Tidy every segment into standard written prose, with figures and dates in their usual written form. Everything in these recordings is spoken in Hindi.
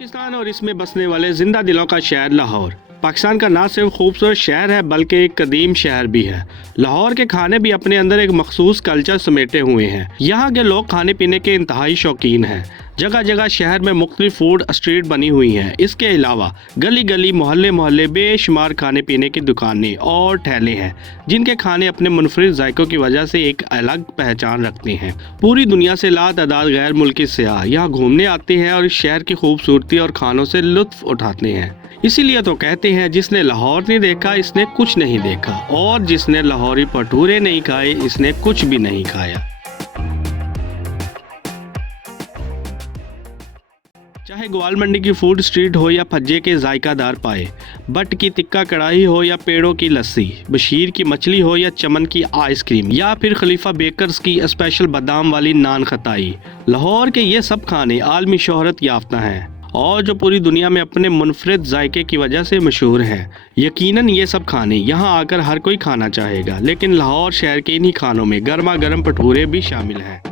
पाकिस्तान और इसमें बसने वाले जिंदा दिलों का शहर लाहौर पाकिस्तान का ना सिर्फ खूबसूरत शहर है बल्कि एक कदीम शहर भी है। लाहौर के खाने भी अपने अंदर एक मखसूस कल्चर समेटे हुए हैं। यहाँ के लोग खाने पीने के इंतहाई शौकीन हैं। जगह जगह शहर में मुख्तलिफ फूड स्ट्रीट बनी हुई हैं। इसके अलावा गली गली मोहल्ले मोहल्ले बेशुमार खाने पीने की दुकानें और ठेले हैं जिनके खाने अपने मुनफरिद जायकों की वजह से एक अलग पहचान रखते हैं। पूरी दुनिया से लातादाद गैर मुल्की सयाह यहाँ घूमने आते हैं और इस शहर की खूबसूरती और खानों से लुत्फ उठाते हैं। इसीलिए तो कहते हैं जिसने लाहौर नहीं देखा इसने कुछ नहीं देखा और जिसने लाहौरी भटूरे नहीं खाए इसने कुछ भी नहीं खाया। चाहे ग्वाल मंडी की फूड स्ट्रीट हो या फज्जे के जायकादार पाए, बट की तिक्का कढ़ाई हो या पेड़ों की लस्सी, बशीर की मछली हो या चमन की आइसक्रीम या फिर खलीफा बेकर्स की स्पेशल बादाम वाली नान खताई, लाहौर के ये सब खाने आलमी शोहरत याफ्ता हैं और जो पूरी दुनिया में अपने मुनफरिद जायके की वजह से मशहूर हैं। यकीनन ये सब खाने यहाँ आकर हर कोई खाना चाहेगा, लेकिन लाहौर शहर के इन्हीं खानों में गर्मा गर्म भटूरे भी शामिल हैं।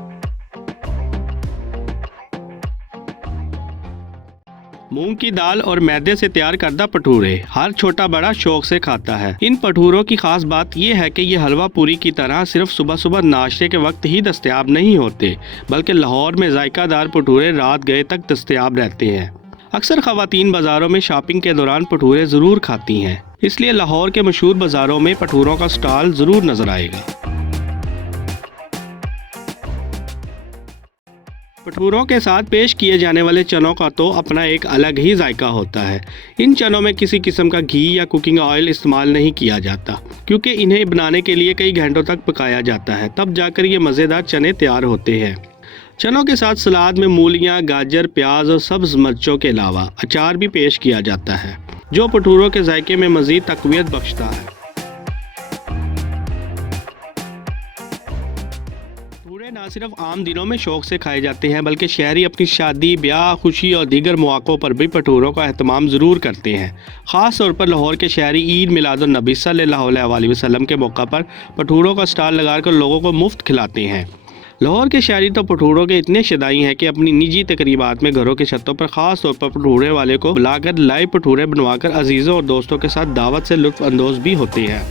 मूंग की दाल और मैदे से तैयार करदा भटूरे हर छोटा बड़ा शौक से खाता है। इन भटूरों की खास बात यह है कि ये हलवा पूरी की तरह सिर्फ सुबह सुबह नाश्ते के वक्त ही दस्तयाब नहीं होते, बल्कि लाहौर में जायकादार भटूरे रात गए तक दस्तयाब रहते हैं। अक्सर ख़वातीन बाज़ारों में शॉपिंग के दौरान भटूरे ज़रूर खाती हैं, इसलिए लाहौर के मशहूर बाज़ारों में भटूरों का स्टॉल ज़रूर नज़र आएगा। भटूरों के साथ पेश किए जाने वाले चनों का तो अपना एक अलग ही जायका होता है। इन चनों में किसी किस्म का घी या कुकिंग ऑयल इस्तेमाल नहीं किया जाता, क्योंकि इन्हें बनाने के लिए कई घंटों तक पकाया जाता है, तब जाकर ये मज़ेदार चने तैयार होते हैं। चनों के साथ सलाद में मूलियाँ, गाजर, प्याज और सब्ज़ मिर्चों के अलावा अचार भी पेश किया जाता है, जो भटूरों के जायके में मज़ीद तक़वियत बख्शता है। भटूरे ना सिर्फ आम दिनों में शौक से खाए जाते हैं, बल्कि शहरी अपनी शादी, ब्याह, खुशी और दीगर मौक़ों पर भी भटूरों का एहतमाम ज़रूर करते हैं। ख़ास तौर पर लाहौर के शहरी ईद मिलादुन नबी सल्लल्लाहु अलैहि वसल्लम के मौका पर भटूरों का स्टॉल लगाकर लोगों को मुफ्त खिलाते हैं। लाहौर के शहरी तो भटूरों के इतने शदाई हैं कि अपनी निजी तकरीबात में घरों के छतों पर ख़ास तौर पर भटूरे वाले को बुलाकर लाइव भटूरे बनवाकर अजीज़ों और दोस्तों के साथ दावत से लुत्फ़ अंदोज़ भी होते हैं।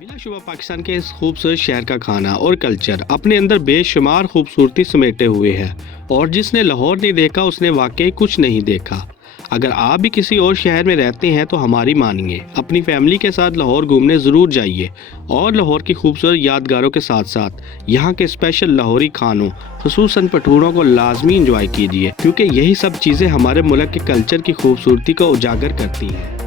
बिलाशुबा पाकिस्तान के इस खूबसूरत शहर का खाना और कल्चर अपने अंदर बेशुमार खूबसूरती समेटे हुए है और जिसने लाहौर नहीं देखा उसने वाकई कुछ नहीं देखा। अगर आप भी किसी और शहर में रहते हैं तो हमारी मानिए, अपनी फैमिली के साथ लाहौर घूमने ज़रूर जाइए और लाहौर की खूबसूरत यादगारों के साथ साथ यहाँ के स्पेशल लाहौरी खानों खुसूसन भटूरों को लाजमी इंजॉय कीजिए, क्योंकि यही सब चीज़ें हमारे मुल्क के कल्चर की खूबसूरती को उजागर करती हैं।